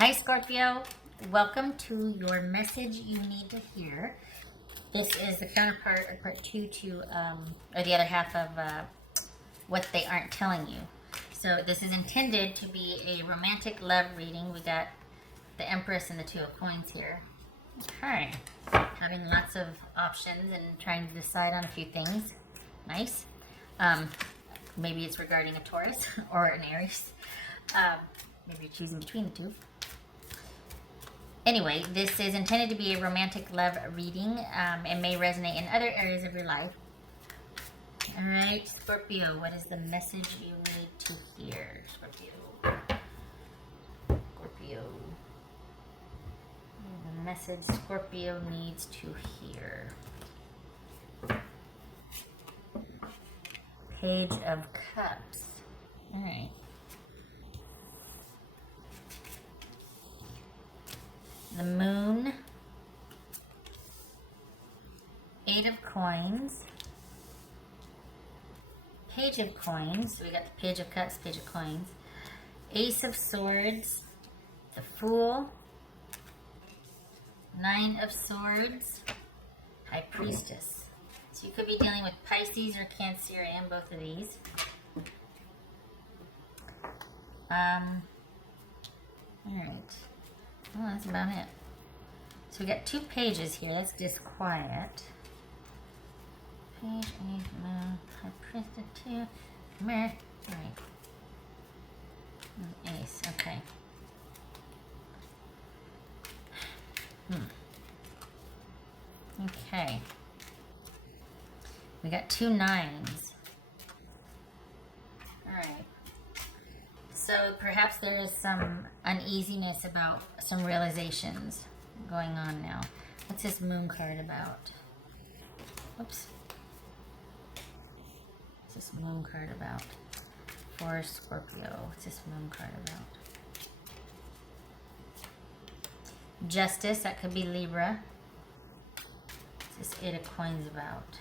Hi Scorpio, welcome to your message you need to hear. This is the counterpart or part two to, or the other half of what they aren't telling you. So this is intended to be a romantic love reading. We got the Empress and the Two of Coins here. Okay, having lots of options and trying to decide on a few things. Nice. Maybe it's regarding a Taurus or an Aries. Maybe you're choosing between the two. Anyway, this is intended to be a romantic love reading. It may resonate in other areas of your life. All right, Scorpio, what is the message you need to hear? Scorpio. The message Scorpio needs to hear. Page of Cups. All right. The Moon, Eight of Coins, Page of Coins, so we got the Page of Cups, Page of Coins, Ace of Swords, the Fool, Nine of Swords, High Priestess. So you could be dealing with Pisces or Cancer and both of these. Alright. Oh, that's about it. So we got two pages here. Let's disquiet. Page 8, Moon, High Priestess 2, Mirror. Alright. Ace, okay. Okay. We got two nines. Alright. So perhaps there is some uneasiness about some realizations going on now. What's this Moon card about? Oops. What's this Moon card about? For Scorpio. What's this Moon card about? Justice, that could be Libra. What's this Eight of Coins about?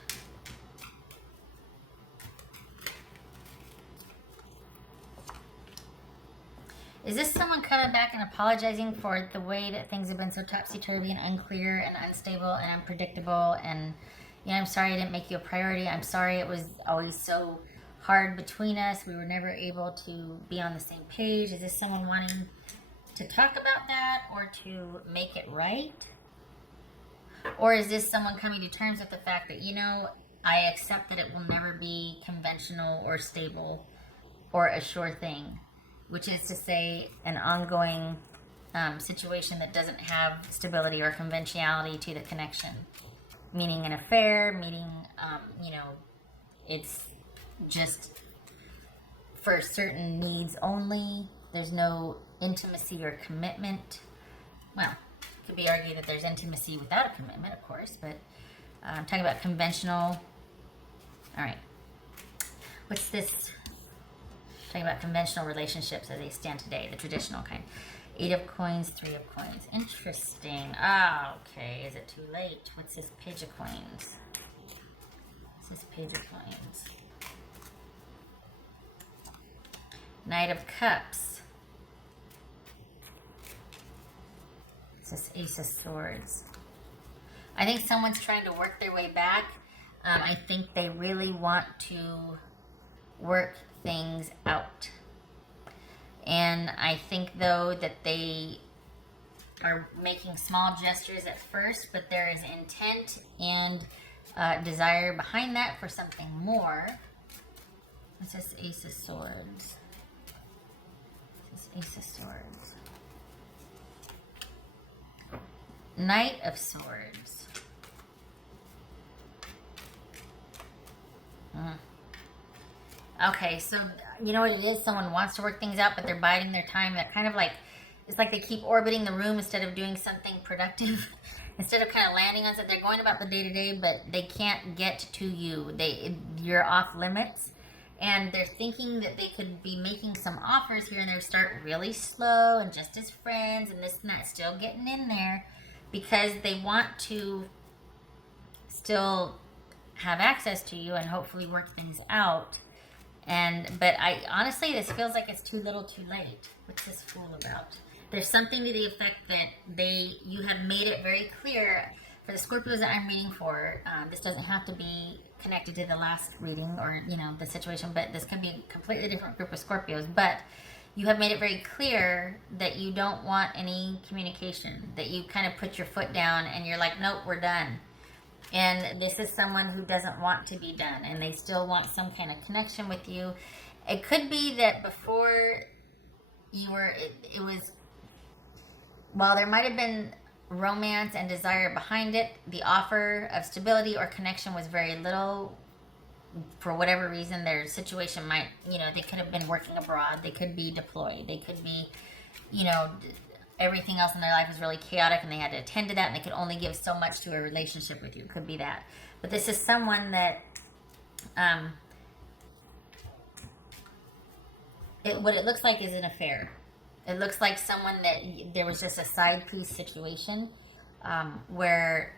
Is this someone coming back and apologizing for the way that things have been so topsy-turvy and unclear and unstable and unpredictable? And, you know, I'm sorry I didn't make you a priority. I'm sorry it was always so hard between us. We were never able to be on the same page. Is this someone wanting to talk about that or to make it right? Or is this someone coming to terms with the fact that, you know, I accept that it will never be conventional or stable or a sure thing? Which is to say an ongoing situation that doesn't have stability or conventionality to the connection. Meaning an affair, meaning, you know, it's just for certain needs only. There's no intimacy or commitment. Well, it could be argued that there's intimacy without a commitment, of course, but I'm talking about conventional. All right. What's this? Talking about conventional relationships as they stand today, the traditional kind. Eight of Coins, Three of Coins. Interesting. Ah, okay. Is it too late? What's this Page of Coins? What's this Page of Coins? Knight of Cups. What's this Ace of Swords? I think someone's trying to work their way back. I think they really want to work things out. And I think though that they are making small gestures at first, but there is intent and desire behind that for something more. What's this Ace of Swords? What's this Ace of Swords? Knight of Swords. Okay, so you know what it is? Someone wants to work things out, but they're biding their time. They're kind of like, it's like they keep orbiting the room instead of doing something productive. Instead of kind of landing on something, they're going about the day-to-day, but they can't get to you. You're off limits. And they're thinking that they could be making some offers here and there, start really slow and just as friends and this and that, still getting in there because they want to still have access to you and hopefully work things out. But I honestly, this feels like it's too little too late. What's this Fool about? There's something to the effect that you have made it very clear for the Scorpios that I'm reading for. This doesn't have to be connected to the last reading or, the situation, but this can be a completely different group of Scorpios. But you have made it very clear that you don't want any communication, that you kind of put your foot down and you're like, nope, we're done. And this is someone who doesn't want to be done, and they still want some kind of connection with you. It could be that before you were, it was, while there might have been romance and desire behind it, the offer of stability or connection was very little. For whatever reason, their situation might, they could have been working abroad, they could be deployed, they could be, everything else in their life was really chaotic and they had to attend to that, and they could only give so much to a relationship with you. It could be that. But this is someone that, what it looks like is an affair. It looks like someone that there was just a side piece situation, where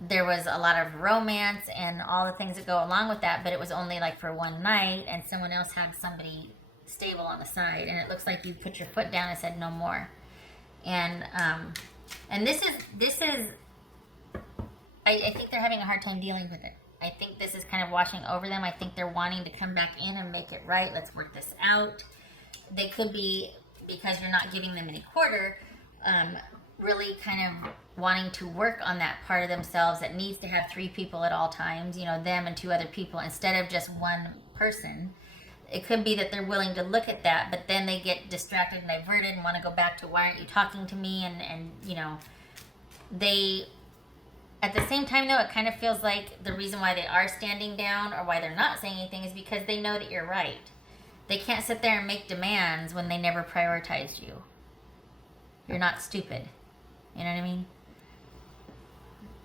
there was a lot of romance and all the things that go along with that, but it was only like for one night, and someone else had somebody stable on the side, and it looks like you put your foot down and said no more. And this is I think they're having a hard time dealing with it. I think this is kind of washing over them. I think they're wanting to come back in and make it right. Let's work this out. They could be, because you're not giving them any quarter, really kind of wanting to work on that part of themselves that needs to have 3 people at all times, them and 2 other people instead of just one person. It could be that they're willing to look at that, but then they get distracted and diverted and want to go back to, why aren't you talking to me? And they, at the same time though, it kind of feels like the reason why they are standing down or why they're not saying anything is because they know that you're right. They can't sit there and make demands when they never prioritized you. You're not stupid. You know what I mean?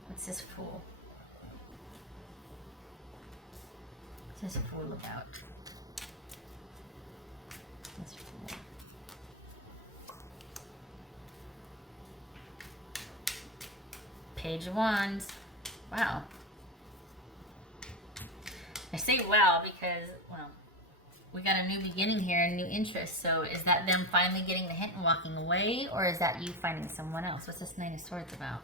What's this fool? What's this fool about? This fool. Page of Wands. Wow. I say wow because, we got a new beginning here, a new interest. So is that them finally getting the hint and walking away, or is that you finding someone else? What's this Nine of Swords about?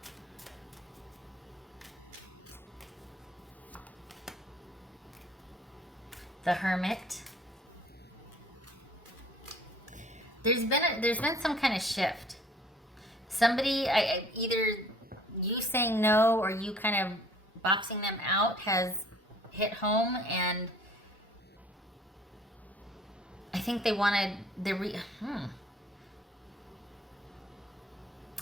The Hermit. There's been some kind of shift. Somebody, either you saying no or you kind of boxing them out has hit home, and I think they wanted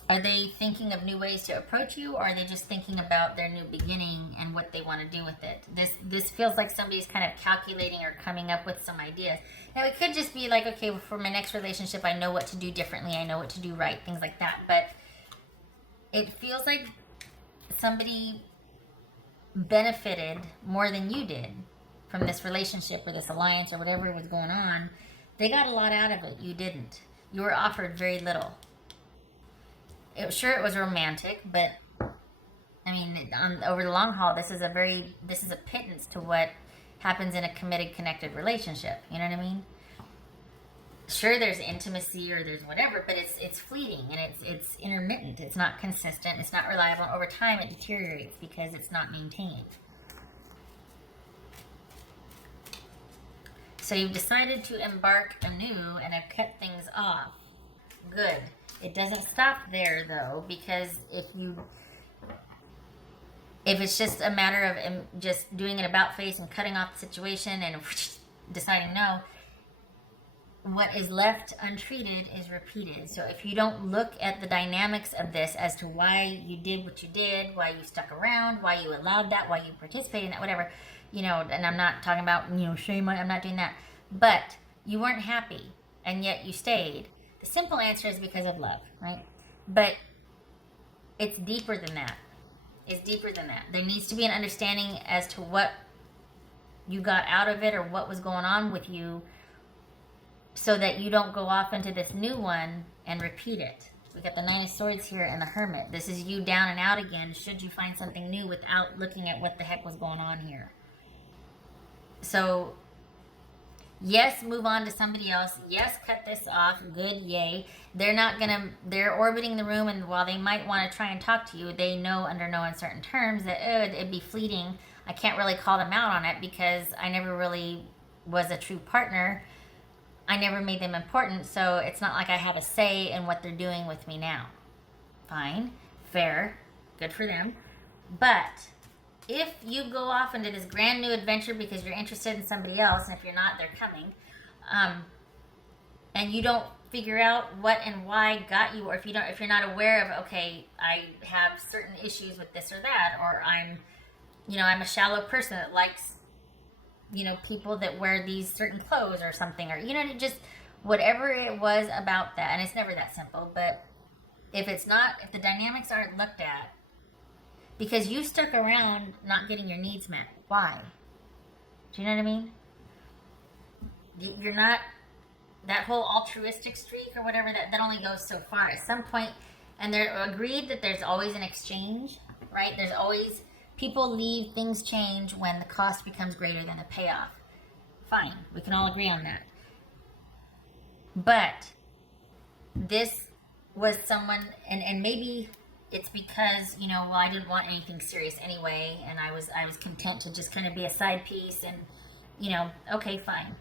Are they thinking of new ways to approach you, or are they just thinking about their new beginning and what they want to do with it? This feels like somebody's kind of calculating or coming up with some ideas. Now, it could just be like, okay, well, for my next relationship, I know what to do differently. I know what to do right, things like that. But it feels like somebody benefited more than you did from this relationship or this alliance or whatever was going on. They got a lot out of it. You didn't. You were offered very little. It was romantic, but I mean, over the long haul, this is a pittance to what happens in a committed, connected relationship. You know what I mean? Sure, there's intimacy or there's whatever, but it's fleeting and it's intermittent. It's not consistent. It's not reliable. Over time, it deteriorates because it's not maintained. So you've decided to embark anew and have cut things off. Good. It doesn't stop there, though, because if it's just a matter of just doing an about face and cutting off the situation and deciding no, what is left untreated is repeated. So if you don't look at the dynamics of this as to why you did what you did, why you stuck around, why you allowed that, why you participated in that, whatever, and I'm not talking about, shame on, I'm not doing that, but you weren't happy and yet you stayed. The simple answer is because of love, right? But it's deeper than that. It's deeper than that. There needs to be an understanding as to what you got out of it or what was going on with you, so that you don't go off into this new one and repeat it. We got the Nine of Swords here and the Hermit. This is you down and out again should you find something new without looking at what the heck was going on here. So Yes, move on to somebody else. Yes, cut this off. Good, yay. They're orbiting the room, and while they might want to try and talk to you, they know under no uncertain terms that it'd be fleeting. I can't really call them out on it because I never really was a true partner. I never made them important, so it's not like I have a say in what they're doing with me now. Fine, fair, good for them. But if you go off into this brand new adventure because you're interested in somebody else, and if you're not, they're coming, and you don't figure out what and why got you, or if you're not aware of, okay, I have certain issues with this or that, or I'm a shallow person that likes, people that wear these certain clothes or something, or just whatever it was about that, and it's never that simple. But if the dynamics aren't looked at, because you stuck around not getting your needs met. Why? Do you know what I mean? You're not, that whole altruistic streak or whatever, that only goes so far. At some point, and they're agreed that there's always an exchange, right? There's always, people leave, things change when the cost becomes greater than the payoff. Fine, we can all agree on that. But this was someone, and maybe it's because, I didn't want anything serious anyway, and I was content to just kind of be a side piece, and, okay, fine.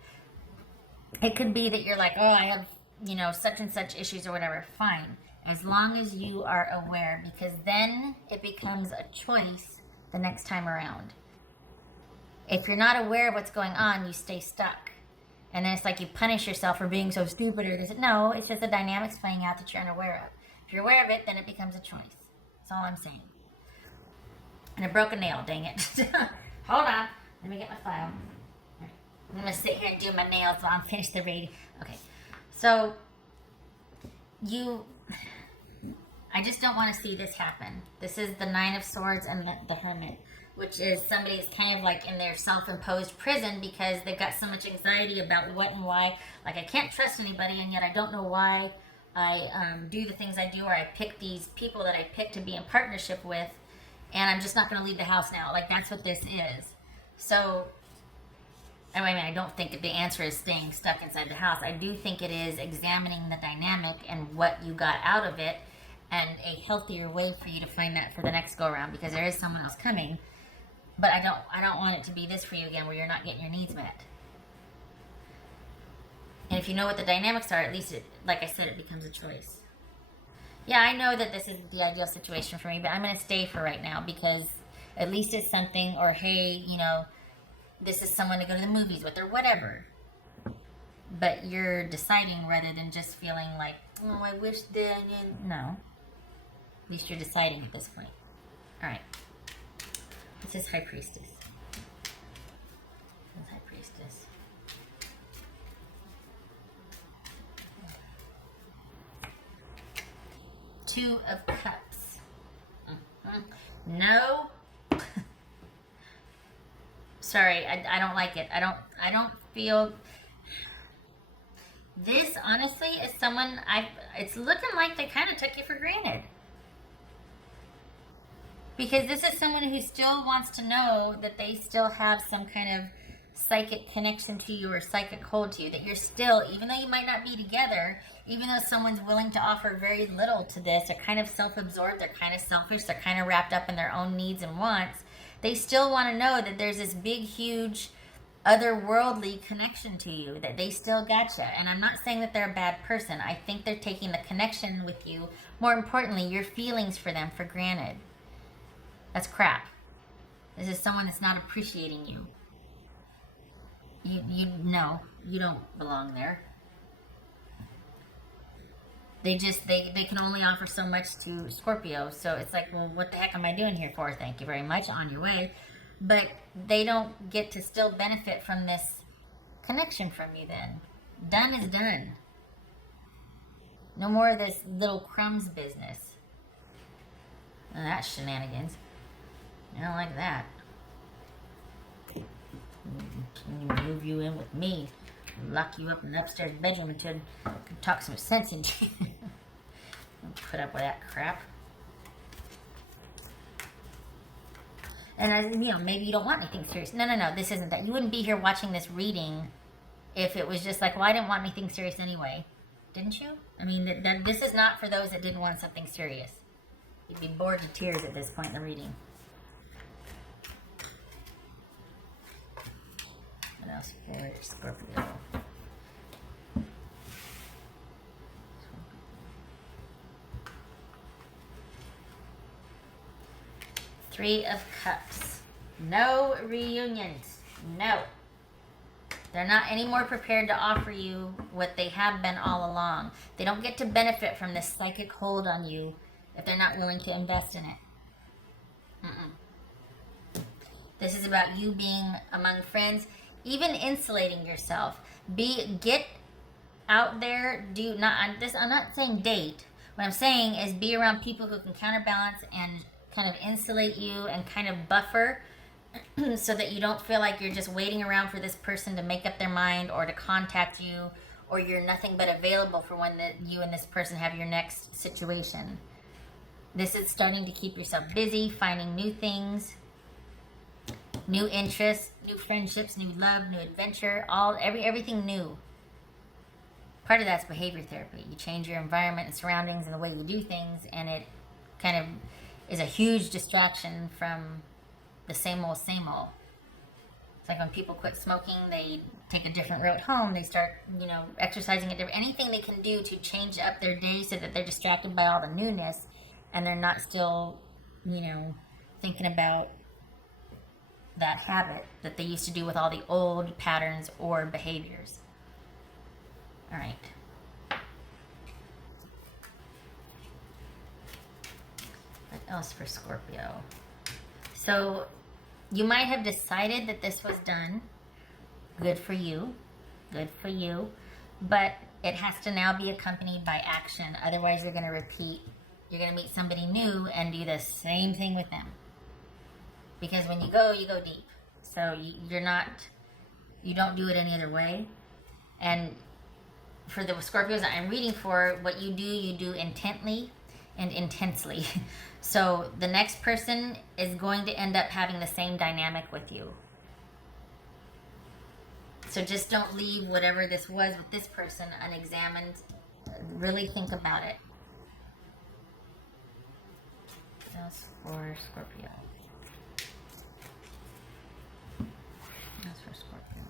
It could be that you're like, oh, I have, such and such issues or whatever. Fine. As long as you are aware, because then it becomes a choice the next time around. If you're not aware of what's going on, you stay stuck. And then it's like you punish yourself for being so stupid or this. No, it's just the dynamics playing out that you're unaware of. If you're aware of it, then it becomes a choice. That's all I'm saying. And I broke a nail, dang it. Hold on. Let me get my file. I'm going to sit here and do my nails while I'm finished the reading. Okay. So, I just don't want to see this happen. This is the Nine of Swords and the Hermit, which is somebody's kind of like in their self-imposed prison because they've got so much anxiety about what and why. Like, I can't trust anybody, and yet I don't know why I do the things I do, or I pick these people that I pick to be in partnership with, and I'm just not going to leave the house now. Like, that's what this is. So, I don't think the answer is staying stuck inside the house. I do think it is examining the dynamic and what you got out of it, and a healthier way for you to find that for the next go around, because there is someone else coming. But I don't want it to be this for you again, where you're not getting your needs met. And if you know what the dynamics are, at least like I said, it becomes a choice. Yeah, I know that this isn't the ideal situation for me, but I'm going to stay for right now, because at least it's something, or hey, this is someone to go to the movies with, or whatever. But you're deciding rather than just feeling like, oh, I wish that, no. At least you're deciding at this point. Alright. This is High Priestess. This is High Priestess. Two of Cups. No. Sorry, I don't like it. I don't feel... This, honestly, is someone it's looking like they kind of took you for granted. Because this is someone who still wants to know that they still have some kind of psychic connection to you, or psychic hold to you, that you're still, even though you might not be together, even though someone's willing to offer very little to this, they're kind of self-absorbed, they're kind of selfish, they're kind of wrapped up in their own needs and wants, they still want to know that there's this big, huge, otherworldly connection to you, that they still gotcha. And I'm not saying that they're a bad person. I think they're taking the connection with you, more importantly, your feelings for them, for granted. That's crap. This is someone that's not appreciating you. No, you don't belong there. They can only offer so much to Scorpio. So it's like, well, what the heck am I doing here for? Thank you very much. On your way. But they don't get to still benefit from this connection from you then. Done is done. No more of this little crumbs business. Well, that's shenanigans. I don't like that. Can you move you in with me? Lock you up in the upstairs bedroom until I can talk some sense into you. Don't put up with that crap. And maybe you don't want anything serious. No, this isn't that. You wouldn't be here watching this reading if it was just like, well, I didn't want anything serious anyway. Didn't you? I mean, this is not for those that didn't want something serious. You'd be bored to tears at this point in the reading. What else for Scorpio? Three of Cups. No reunions. No. They're not any more prepared to offer you what they have been all along. They don't get to benefit from this psychic hold on you if they're not willing to invest in it. This is about you being among friends, even insulating yourself. Get out there. I'm not saying date. What I'm saying is be around people who can counterbalance and kind of insulate you and kind of buffer so that you don't feel like you're just waiting around for this person to make up their mind or to contact you, or you're nothing but available for when you and this person have your next situation. This is starting to keep yourself busy, finding new things, new interests, new friendships, new love, new adventure, everything new. Part of that's behavior therapy. You change your environment and surroundings and the way you do things, and it kind of is a huge distraction from the same old, same old. It's like when people quit smoking, they take a different route home. They start, exercising a different, anything they can do to change up their day so that they're distracted by all the newness and they're not still, thinking about that habit that they used to do with all the old patterns or behaviors. All right. What else for Scorpio? So you might have decided that this was done. Good for you. Good for you. But it has to now be accompanied by action. Otherwise, you're going to repeat. You're going to meet somebody new and do the same thing with them. Because when you go deep. So you don't do it any other way. And for the Scorpios that I'm reading for, what you do intently and intensely. So the next person is going to end up having the same dynamic with you. So just don't leave whatever this was with this person unexamined. Really think about it. That's for Scorpio. That's for Scorpio.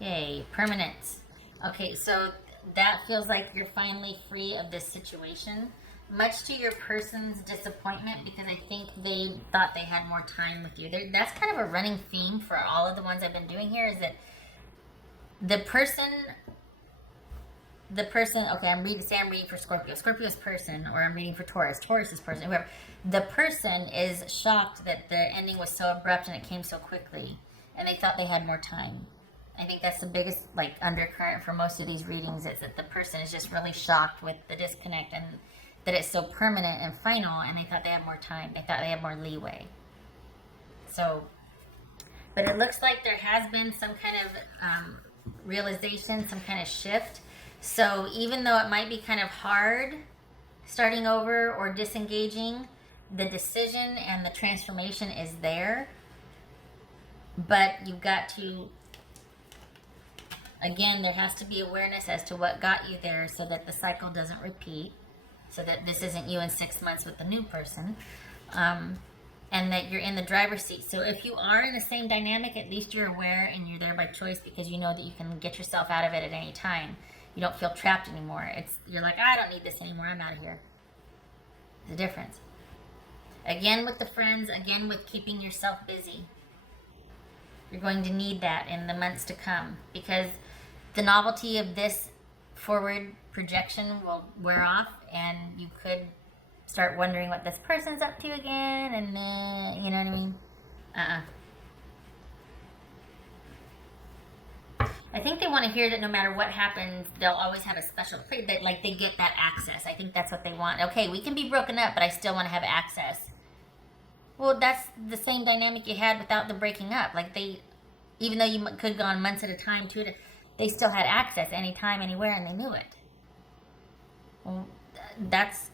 Yay, permanence. Okay, so that feels like you're finally free of this situation, much to your person's disappointment, because I think they thought they had more time with you. That's kind of a running theme for all of the ones I've been doing here, is that the person, okay, I'm reading for Scorpio, Scorpio's person, or I'm reading for Taurus's person, whoever. The person is shocked that the ending was so abrupt and it came so quickly, and they thought they had more time. I think that's the biggest undercurrent for most of these readings, is that the person is just really shocked with the disconnect and that it's so permanent and final, and they thought they had more time. They thought they had more leeway. So, but it looks like there has been some kind of realization, some kind of shift. So even though it might be kind of hard starting over or disengaging, the decision and the transformation is there. But you've got to, again, there has to be awareness as to what got you there so that the cycle doesn't repeat, so that this isn't you in 6 months with the new person, and that you're in the driver's seat. So if you are in the same dynamic, at least you're aware and you're there by choice, because you know that you can get yourself out of it at any time. You don't feel trapped anymore. You're like, I don't need this anymore. I'm out of here. There's a difference. Again, with the friends, again, with keeping yourself busy. You're going to need that in the months to come, because the novelty of this forward projection will wear off, and you could start wondering what this person's up to again, and then, you know what I mean? I think they want to hear that no matter what happens, they'll always have a special place, that they get that access. I think that's what they want. Okay, we can be broken up, but I still want to have access. Well, that's the same dynamic you had without the breaking up. Even though you could have gone months at a time to it, they still had access anytime, anywhere, and they knew it. Well, that's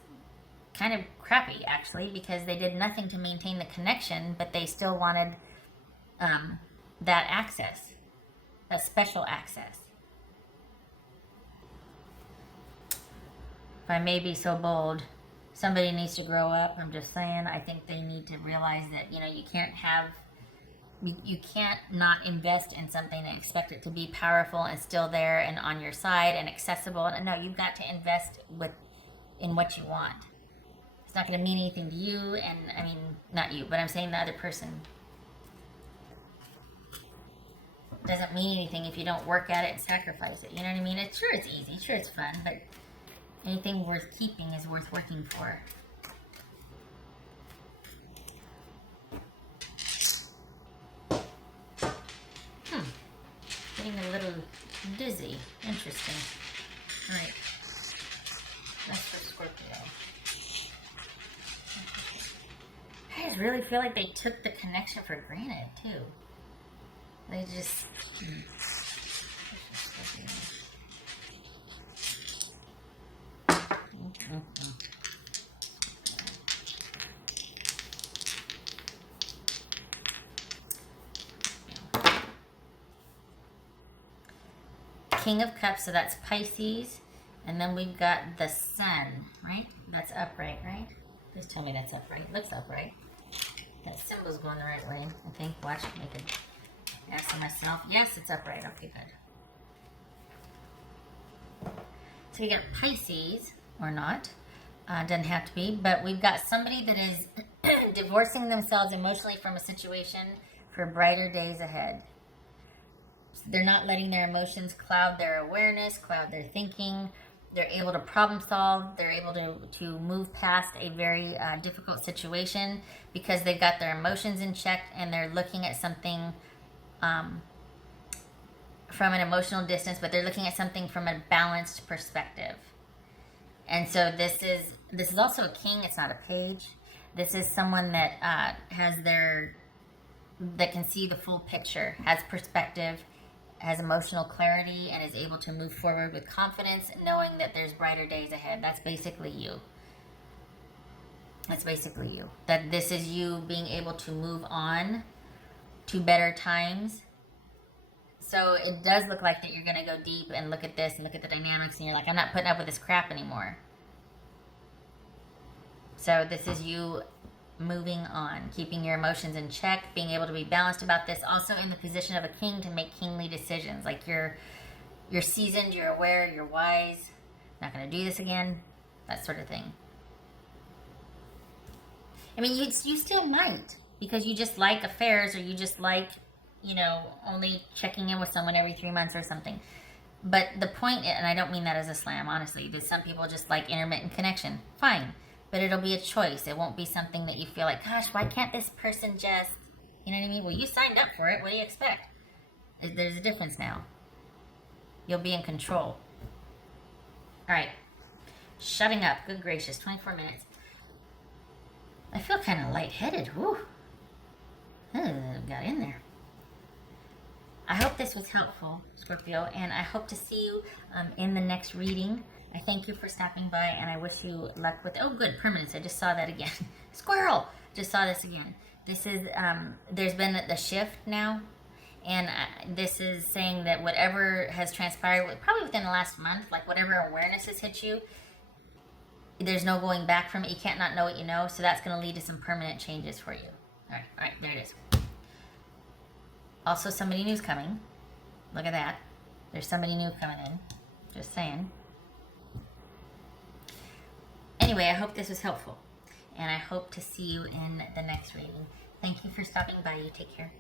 kind of crappy, actually, because they did nothing to maintain the connection, but they still wanted, that access, that special access. If I may be so bold, somebody needs to grow up. I'm just saying, I think they need to realize that, you can't not invest in something and expect it to be powerful and still there and on your side and accessible. And no, you've got to invest in what you want. It's not going to mean anything to you, and I mean, not you, but I'm saying the other person. It doesn't mean anything if you don't work at it and sacrifice it. You know what I mean? It's easy, sure it's fun, but anything worth keeping is worth working for. Getting a little dizzy. Interesting. Alright. That's for Scorpio. I just really feel like they took the connection for granted, too. They just... King of Cups, so that's Pisces. And then we've got the Sun, right? That's upright, right? Just tell me that's upright. It looks upright. That symbol's going the right way, I think. Watch, make it ask myself. Yes, it's upright. Okay, good. So we got Pisces, or not. Doesn't have to be. But we've got somebody that is divorcing themselves emotionally from a situation for brighter days ahead. They're not letting their emotions cloud their awareness, cloud their thinking. They're able to problem solve. They're able to move past a very difficult situation because they've got their emotions in check, and they're looking at something from an emotional distance, but they're looking at something from a balanced perspective. And so this is also a king. It's not a page. This is someone that that can see the full picture, has perspective, has emotional clarity, and is able to move forward with confidence, knowing that there's brighter days ahead. That's basically you. That's basically you. That this is you being able to move on to better times. So it does look like that you're going to go deep and look at this and look at the dynamics, and you're like, I'm not putting up with this crap anymore. So this is you moving on, keeping your emotions in check, being able to be balanced about this, also in the position of a king to make kingly decisions. Like you're seasoned, you're aware, you're wise, not going to do this again, that sort of thing. I mean, you still might, because you just like affairs, or you just like, only checking in with someone every 3 months or something. But the point, and I don't mean that as a slam, honestly, that some people just like intermittent connection. Fine. But it'll be a choice. It won't be something that you feel like, gosh, why can't this person just, you know what I mean? Well, you signed up for it. What do you expect? There's a difference now. You'll be in control. All right. Shutting up. Good gracious. 24 minutes. I feel kind of lightheaded. Whew. Got in there. I hope this was helpful, Scorpio, and I hope to see you in the next reading. I thank you for stopping by, and I wish you luck with... Oh, good, permanence. I just saw that again. Squirrel! Just saw this again. This is... there's been the shift now, and this is saying that whatever has transpired, probably within the last month, like whatever awareness has hit you, there's no going back from it. You can't not know what you know, so that's going to lead to some permanent changes for you. All right, there it is. Also, somebody new's coming. Look at that. There's somebody new coming in. Just saying. Anyway, I hope this was helpful, and I hope to see you in the next reading. Thank you for stopping by. You take care.